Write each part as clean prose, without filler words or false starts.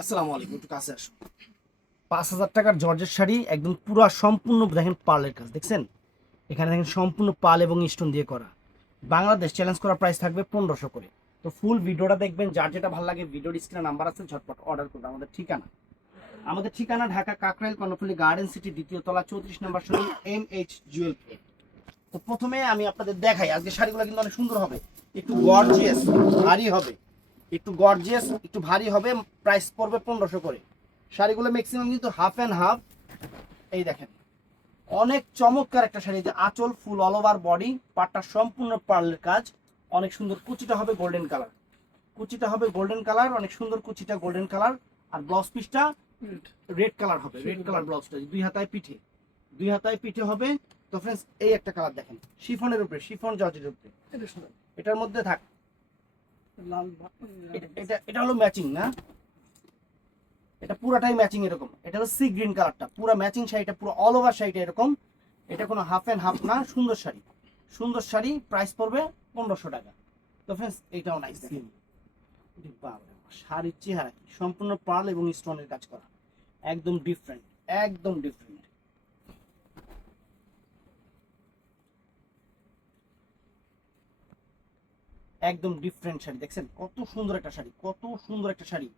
আসসালামু আলাইকুম, একটু কাছে আসুন। 5,000 টাকার জর্জেট শাড়ি, একদম পুরো সম্পূর্ণ দেখেন পার্লের কাজ দেখছেন। এখানে দেখেন সম্পূর্ণ পাল এবং স্টোন দিয়ে করা। বাংলাদেশ চ্যালেঞ্জ করা প্রাইস থাকবে 1500 করে। তো ফুল ভিডিওটা দেখবেন, যার যেটা ভালো লাগে ভিডিওর স্ক্রিনে নাম্বার আছে, ঝটপট অর্ডার করুন। আমাদের ঠিকানা ঢাকা কাকরাইল কর্ণফুলী গার্ডেন সিটি, দ্বিতীয় তলা, 34 নম্বর শোরুম, MH জুয়েল। তো প্রথমে আমি আপনাদের দেখাই, আজকে শাড়িগুলো কিন্তু অনেক সুন্দর হবে, একটু গর্জিয়াস, ভারী হবে, একটু ভারী হবে। প্রাইস পড়বে 1500 করে। শাড়িগুলো ম্যাক্সিমাম কিন্তু হাফ অ্যান্ড হাফ। এই দেখেন অনেক চমৎকার একটা শাড়ি, যে আঁচল ফুল অল ওভার বডি, পাটটা সম্পূর্ণ পার্লের কাজ, অনেক সুন্দর। কুচিটা হবে গোল্ডেন কালার, অনেক সুন্দর কুচিটা গোল্ডেন কালার। আর ব্লাউজ পিসটা রেড কালার হবে, রেড কালার ব্লাউজটা দুই হাতায় পিঠে হবে। তো ফ্রেন্ডস, এই একটা কালার দেখেন, শিফনের উপরে, শিফন জর্জেটের উপরে, এটার মধ্যে থাক লাল। এটা হলো ম্যাচিং না, এটা পুরাটাই ম্যাচিং এরকম। এটা হলো সি গ্রিন কালারটা, পুরো ম্যাচিং শাড়িটা, পুরো অল ওভার শাড়িটা এরকম। এটা কোনো হাফ অ্যান্ড হাফ না, সুন্দর শাড়ি। প্রাইস পড়বে 1500 টাকা। তো ফ্রেন্ডস, এইটাও নাইস। শাড়ির চেহারা কি, সম্পূর্ণ পার্ল এবং স্টোনের কাজ করা, একদম ডিফারেন্ট, একদম ডিফারেন্ট। একদম ডিফারেন্ট শাড়ি দেখছেন, কত সুন্দর একটা শাড়ি,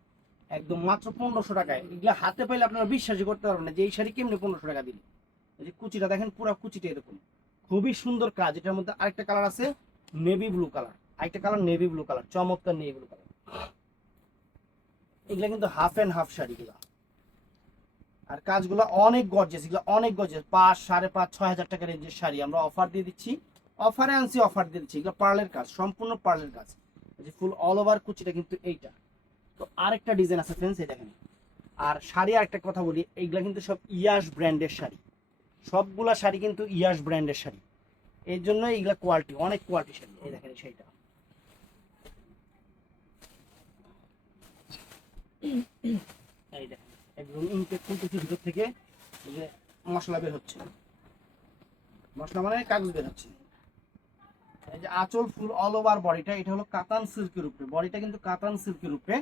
একদম মাত্র 1500 টাকায়। এগুলো হাতে পাইলে আপনারা বিশ্বাসই করতে পারবেন না যে এই শাড়ি কেমনি 1500 টাকা দিল। এই যে কুচিটা দেখেন, পুরো কুচিটা এরকম, খুবই সুন্দর কাজ। এটার মধ্যে আরেকটা কালার আছে নেভি ব্লু কালার, চমৎকার নেভি ব্লু কালার। এগুলা কিন্তু হাফ অ্যান্ড হাফ শাড়িগুলা, আর কাজগুলো অনেক গর্জিয়াস। এগুলো অনেক গর্জিয়াস, 5,500 6,000 টাকা রেঞ্জের শাড়ি আমরা অফার দিয়ে দিচ্ছি, এগুলো পার্লের কাজ, সম্পূর্ণ পার্লের কাজ। যে ফুল অল ওভার কুচিটা কিন্তু এইটা। তো আরেকটা ডিজাইন আছে ফ্রেন্ডস, এই দেখেন। আর শাড়ি আরেকটা কথা বলি, এইগুলা কিন্তু সব ইয়াশ ব্র্যান্ডের শাড়ি, সবগুলা শাড়ি কিন্তু ইয়াশ ব্র্যান্ডের শাড়ি। এর জন্য এইগুলা কোয়ালিটি, অনেক কোয়ালিটি শাড়ি। এই দেখেন সেইটা, এই দেখেন একদম ইনটেক খুলতেছি ভিতর থেকে, এই যে মশলা বের হচ্ছে, মশলা মানে কাগজ বের হচ্ছে। এই যে আঁচল ফুল অল ওভার বডিটা, এটা হলো কাতান সিল্কের উপরে, বডিটা কিন্তু কাতান সিল্কের উপরে।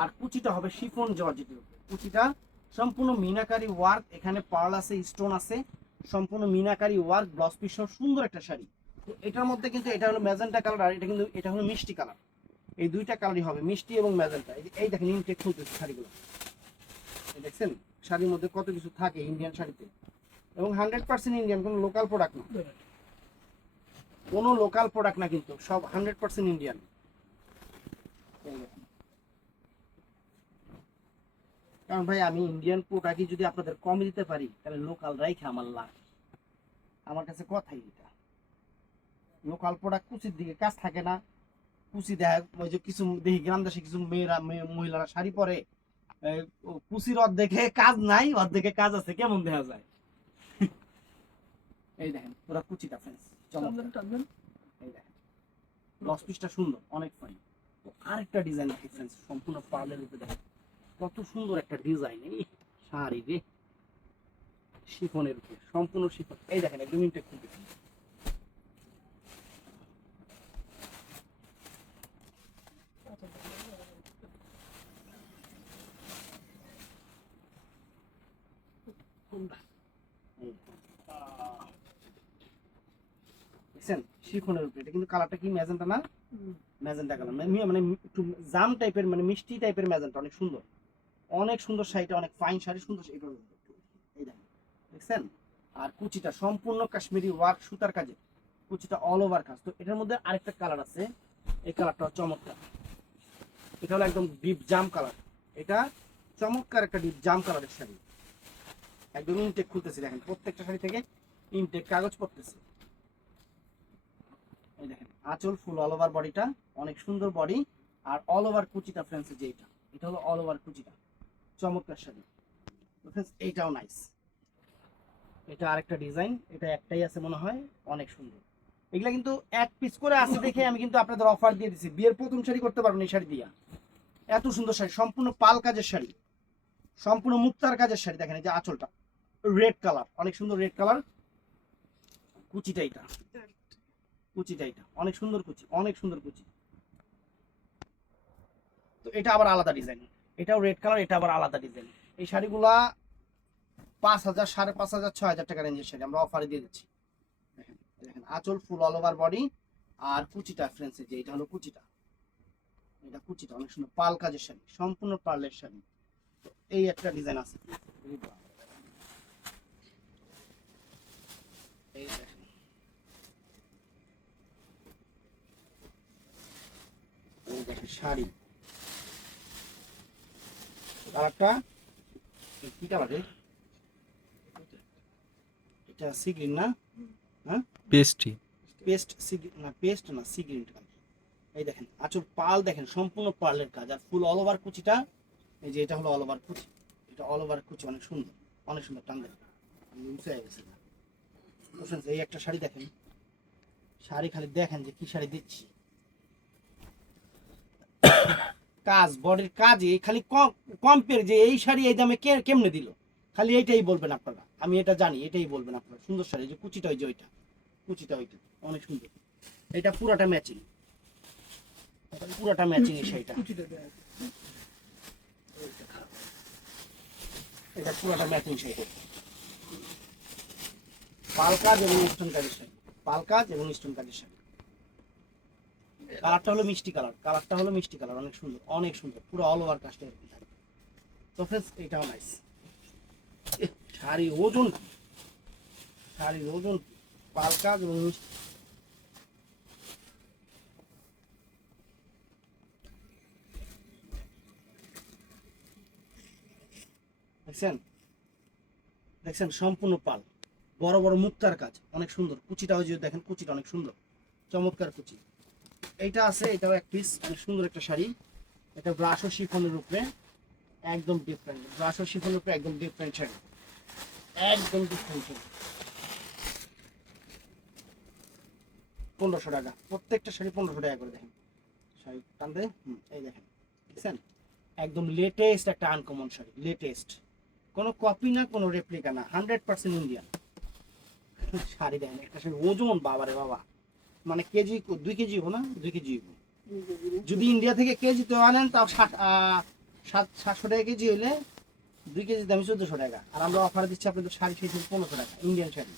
আর কুচিটা হবে শিফন জর্জেটের উপরে। কুচিটা সম্পূর্ণ মিনাকারি ওয়ার্ক, এখানে পার্ল আছে, স্টোন আছে, সম্পূর্ণ মিনাকারি ওয়ার্ক। ব্লাউজ পিস সহ সুন্দর একটা শাড়ি। তো এটার মধ্যে কিন্তু এটা হলো ম্যাজেন্টা কালার, আর এটা হলো মিষ্টি কালার। এই দুইটা কালারই হবে, মিষ্টি এবং ম্যাজেন্টা। এই দেখেন ইনটেক খুলতেছে শাড়িগুলো, দেখছেন শাড়ির মধ্যে কত কিছু থাকে ইন্ডিয়ান শাড়িতে, এবং 100% ইন্ডিয়ান, কোনো লোকাল প্রোডাক্ট না, কিন্তু সব 100% ইন্ডিয়ান। কারণ ভাই, আমি ইন্ডিয়ান প্রোডাক্টই যদি আপনাদের কম দিতে পারি, তাহলে লোকাল রাইখে আমার লাভ। আমার কাছে কথাই এটা, লোকাল প্রোডাক্ট কুচির দিকে কাজ থাকে না। কুচি দেখা, ওই যে কিছু দেখি গ্রাম দেশে কিছু মহিলারা শাড়ি পরে, কুচির অর্ধেকে কাজ নাই, অর্ধেকে কাজ আছে, কেমন দেখা যায়। এই দেখেন পুরো কুচিটা ফ্রেন্ডস, চমৎকার। এই দেখেন লস পিসটা সুন্দর, অনেক ফাইন। তো আরেকটা ডিজাইন আছে ফ্রেন্ডস, সম্পূর্ণ পার্লের উপরে দেখেন কত সুন্দর একটা ডিজাইন। এই শাড়ি রে, শিফনের উপরে, সম্পূর্ণ শিফন। এই দেখেন একদম ইনটেক খুলতে, দেখছেন শিফনের উপরে। এটা কিন্তু কালারটা কি, ম্যাজেন্টা না, ম্যাজেন্টা কালার, মানে একটু জাম টাইপের, মানে মিষ্টি টাইপের ম্যাজেন্টা, অনেক সুন্দর শাড়িটা, অনেক ফাইন শাড়ি, সুন্দর। এই দেখেন, দেখছেন। আর কুচিটা সম্পূর্ণ কাশ্মীরি ওয়ার্ক, সুতার কাজে, কুচিটা অল ওভার কাজ। তো এটার মধ্যে আরেকটা কালার আছে, এই কালারটা চমৎকার। এটা হলো একদম ডিপ জাম কালার, এটা চমৎকার একটা ডিপ জাম কালারের শাড়ি, একদম ইনটেক খুলতেছে। দেখেন প্রত্যেকটা শাড়ি থেকে ইনটেক কাগজ পড়তেছে। এই দেখেন আঁচল ফুল অল ওভার বডিটা, অনেক সুন্দর বডি। আর অল ওভার কুচিটা ফ্রেন্ডস, যে এটা হলো অল ওভার কুচিটা, চমৎকার শাড়ি। এইটাও নাইস। এটা আরেকটা ডিজাইন, এটা একটাই আছে মনে হয়, অনেক সুন্দর। এগুলা কিন্তু এক পিস করে আছে দেখে আমি কিন্তু আপনাদের অফার দিয়ে দিচ্ছি, বিয়ের প্রথম শাড়ি করতে পারবেন এই শাড়ি দিয়া। এত সুন্দর শাড়ি, সম্পূর্ণ পাল কাজের শাড়ি, সম্পূর্ণ মুক্তার কাজের শাড়ি। দেখেন এই যে আঁচলটা রেড কালার, অনেক সুন্দর রেড কালার। কুচিটা এটা অনেক সুন্দর কুচি। তো এটা আবার আলাদা ডিজাইন, এটাও রেড কালার, এটা আবার আলাদা ডিজাইন। এই শাড়িগুলা 5,000, 5,500, 6,000 টাকা রেঞ্জের শাড়ি আমরা অফারে দিয়ে দিচ্ছি। দেখেন দেখেন আঁচল ফুল অল ওভার বডি, আর কুচিটা ফ্রেন্ডসের যে এটা হলো কুচিটা, এটা কুচিটা অনেক সুন্দর পাল কাজের শাড়ি, সম্পূর্ণ পার্লের শাড়ি। এই একটা ডিজাইন আছে, এই দেখেন এই দেখেন শাড়ি কালারটা কি কালার রে? এটা সি গ্রিন না? হ্যাঁ পেস্ট্রি। পেস্ট সি না, পেস্ট না, সি গ্রিন কালার। এই দেখেন আঁচল পাল দেখেন সম্পূর্ণ পার্লের কাজ, আর ফুল অল ওভার কুচিটা। এই যে এটা হলো অল ওভার কুচি, এটা অল ওভার কুচি অনেক সুন্দর, অনেক সুন্দর টান দেখেন উঁচে গেছে। এই একটা শাড়ি দেখেন, শাড়ি খালি দেখেন যে কি শাড়ি দিচ্ছি। কাজ বডির কাজে খালি কম্পেয়ার যে এই শাড়ি এই দামে কেমনে দিল, খালি এইটাই বলবেন আপনারা, আমি এটা জানি, এটাই বলবেন আপনারা। সুন্দর শাড়ি, যে কুচিটা ওই যে ওইটা, কুচিটা ওইটা অনেক সুন্দর। এটা পুরাটা ম্যাচিং, পুরাটা ম্যাচিং এই শাড়িটা, এটা পুরাটা ম্যাচিং শাড়ি, পাল কাজ এবং স্টোন কাজের শাড়ি, পাল কাজ এবং স্টোন কাজের শাড়ি। কালারটা হলো মিষ্টি কালার, কালারটা হলো মিষ্টি কালার, অনেক সুন্দর, অনেক সুন্দর, পুরো অল ওভার কাজটা এরকম থাকে। তো ফ্রেন্ডস এটাও নাইস। শাড়ির ওজন কি, শাড়ির ওজন কি, পাল কাজ এবং মিষ্টি। দেখছেন দেখছেন সম্পূর্ণ পাল, বড় বড় মুক্তার কাজ, অনেক সুন্দর। কুচিটাও যে দেখেন, কুচিটা অনেক সুন্দর, চমৎকার কুচি। এইটা আছে, এটাও এক পিস, অনেক সুন্দর একটা শাড়ি। এটা ব্রাশ ও শিফনের উপরে, একদম ডিফারেন্ট ব্রাশ ও শিফনের উপরে, একদম ডিফারেন্ট শাড়ি, একদম ডিফারেন্ট শাড়ি। 1500 টাকা প্রত্যেকটা শাড়ি, 1500 টাকা করে। দেখেন শাড়ি টানতে, এই দেখেন দেখছেন একদম লেটেস্ট একটা আনকমন শাড়ি, লেটেস্ট, কোনো কপি না, কোনো রেপ্লিকা না, 100% ইন্ডিয়ান শাড়ি। দেখেন একটা শাড়ি ওজন বাবারে বাবা, মানে কেজি 2 কেজি হবো না, 2 কেজি হবো। যদি ইন্ডিয়া থেকে কেজিতে আনেন তাও 700 টাকা কেজি হইলে 2 কেজি দামি 1400 টাকা। আর আমরা অফার দিচ্ছি আপনাদের শাড়ি 1500 টাকা, ইন্ডিয়ান শাড়ি।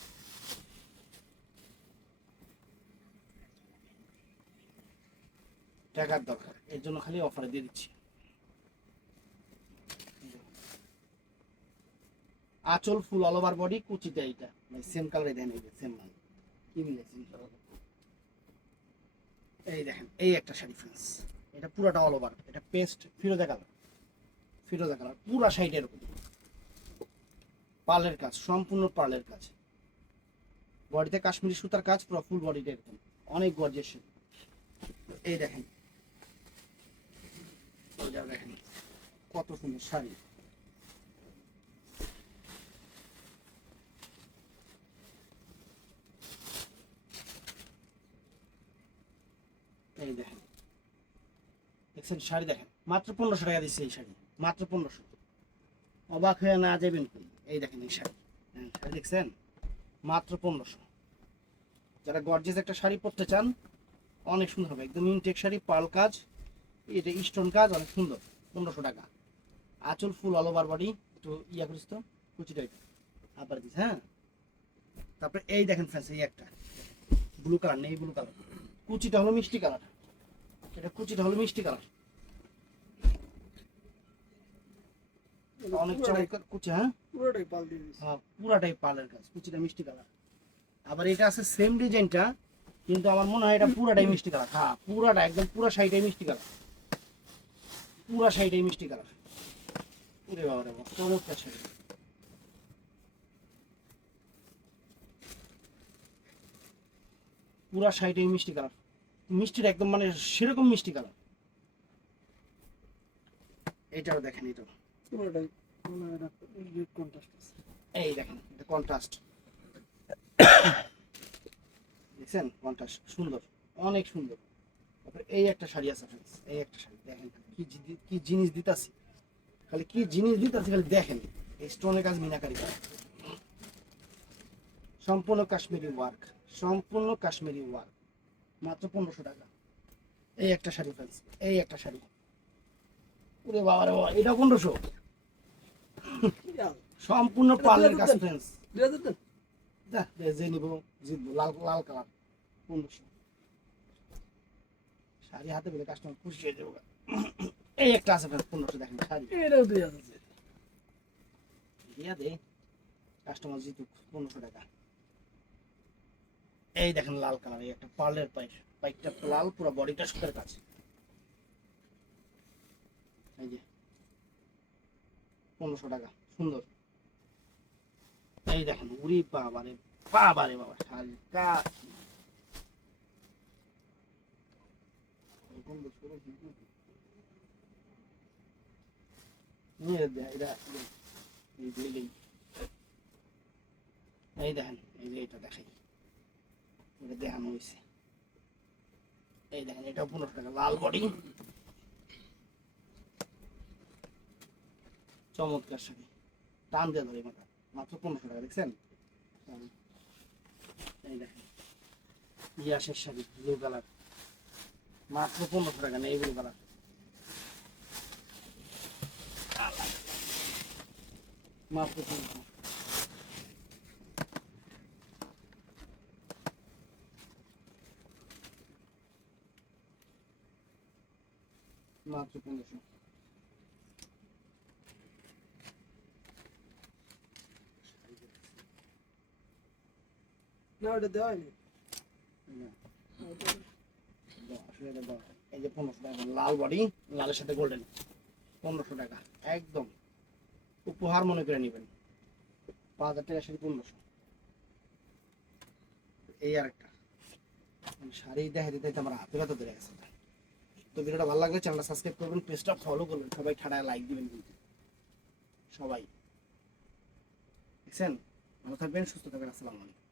টাকার দরকার, এর জন্য খালি অফারে দিয়ে দিচ্ছি। আঁচল ফুল অল ওভার বডি, কুচিটা এইটা সেম কালারে দেন, এই যে সেম মাল কি মিলে সেম কালার। এই দেখেন এই একটা শাড়ি ফ্রেন্ডস, এটা পুরোটা অল ওভার, এটা পেস্ট ফিরোজা কালার, ফিরোজা কালার পুরা শাড়িটা এরকম পার্লের কাজ, সম্পূর্ণ পার্লের কাজ, বডিতে কাশ্মীরি সুতার কাজ, পুরো ফুল বডিটা এরকম অনেক গর্জিয়াস। এই দেখেন, দেখেন কত সুন্দর শাড়ি। এই দেখেন দেখছেন শাড়ি, দেখেন মাত্র 1500 টাকা দিচ্ছে এই শাড়ি, মাত্র 1500, অবাক হয়ে না যাবেন। এই দেখেন এই শাড়ি, শাড়ি দেখছেন মাত্র 1500। যারা গর্জিয়াস একটা শাড়ি পরতে চান, অনেক সুন্দর হবে, একদম ইনটেক শাড়ি, পার্ল কাজ, এটা স্টোন কাজ, অনেক সুন্দর, 1500 টাকা। আঁচল ফুল অল ওভার বডি, একটু ইয়া করিস তো কুচিটা, আবার দিস। হ্যাঁ তারপরে এই দেখেন ফ্রেন্ডস, এই একটা ব্লু কালার নেই, ব্লু কালার, কুচিটা হলো মিষ্টি কালার, এটা কুচিটা হলো মিষ্টি কালার, অনেক চমৎকার কুচি। হ্যাঁ পুরোটাই পাল দিয়ে দিয়েছে, হ্যাঁ পুরোটাই পালের কাজ, কুচিটা মিষ্টি কালার। আবার এটা আছে সেম ডিজাইনটা, কিন্তু আমার মনে হয় এটা পুরোটাই মিষ্টি কালার। হ্যাঁ পুরোটা একদম পুরো শাড়িটাই মিষ্টি কালার, পুরো শাড়িটাই মিষ্টি কালার। ওরে বাবা রে বাবা, চমৎকার শাড়ি, পুরা শাড়িটাই মিষ্টি কালার, মিষ্টির একদম মানে সেরকম মিষ্টি কালার। এটাও দেখেন, এটাও পুরোটাই কন্ট্রাস্ট, এই দেখেন এটা কন্ট্রাস্ট, দেখছেন কন্ট্রাস্ট সুন্দর, অনেক সুন্দর। তারপরে এই একটা শাড়ি আছে ফ্রেন্ডস, এই একটা শাড়ি দেখেন কি জিনিস দিতাছি, খালি কি জিনিস দিতাছি খালি দেখেন। এই স্টোনের কাজ, মিনাকারি কাজ, সম্পূর্ণ কাশ্মীরি ওয়ার্ক, সম্পূর্ণ কাশ্মীরি ওয়ার্ক, মাত্র 1500 টাকা। এই একটা শাড়ি ফ্রেন্ডস, এই একটা শাড়ি ওরে বাবা রে বাবা, এটা 1500 সম্পূর্ণ পার্লের কাজ ফ্রেন্ডস। যে নিব জিতবো, লাল লাল কালার 1500। শাড়ি হাতে পেলে কাস্টমার খুশি হয়ে যাবে। এই একটা আছে ফ্রেন্ডস 1500, দেখেন শাড়ি এটাও 2000 দিয়া দে, কাস্টমার জিতুক 1500 টাকা। এই দেখেন লাল কালার, এই একটা পার্লের পাইপ, পাইপটা লাল, পুরো বডিটা সুতার কাজ। এই যে 1500 টাকা, সুন্দর। এই দেখেন, উরি বাবারে বাবারে বাবা, শাড়ির কাজ এই দেখেন, এই যে এটা দেখাই, এটা দেখানো হয়েছে। এই দেখেন, এটা 1500 টাকা, লাল বডি, চমৎকার শাড়ি, টান দিয়ে ধরে মাথা, মাত্র 1500 টাকা, দেখছেন? এই দেখেন ইয়াসের শাড়ি, ব্লু কালার, মাত্র 1500 টাকা, নেই ব্লু কালার, মাত্র 1500। মাত্র 1500। না ওটা দেওয়া হয়নি। এই যে 1500 টাকা, লাল বডি, লালের সাথে গোল্ডেন, 1500 টাকা একদম উপহার মনে করে নেবেন। 5000 টাকা শাড়ি 1500। এই আর একটা শাড়ি দেখা দিতে আমার হাতে ব্যথা ধরে গেছে। তো ভিডিওটা ভালো লাগলে চ্যানেলটা সাবস্ক্রাইব করবেন, পেজটা ফলো করবেন, সবাই ঠাড়ায় লাইক দিবেন কিন্তু সবাই। দেখছেন? ভালো থাকবেন, সুস্থ থাকবেন, আসসালামু আলাইকুম।